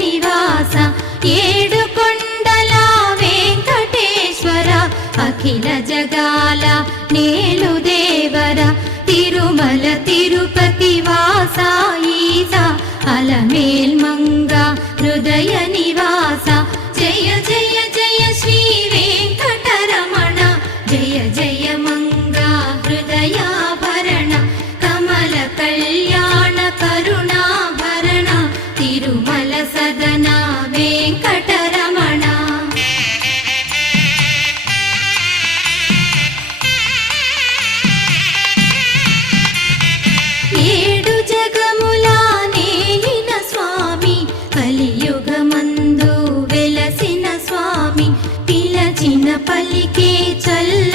నివాస ఏడుకొండల వెంకటేశ్వర అఖిల జగాల నేలు దేవర తిరుమల తిరుపతి వాస ఈస అలమేల్మంగ హృదయ నివాస జయ జయ జయ శ్రీ వెంకటరమణ జయ జయ మంగ హృదయాభరణ కమల కళ్యాణ కరుణాభరణ తిరుమల సదన వెంకటరమణ. ఏడు జగముల నేలిన స్వామి కలియుగమందు వెలసిన స్వామి పిలచిన పలికే చల్ల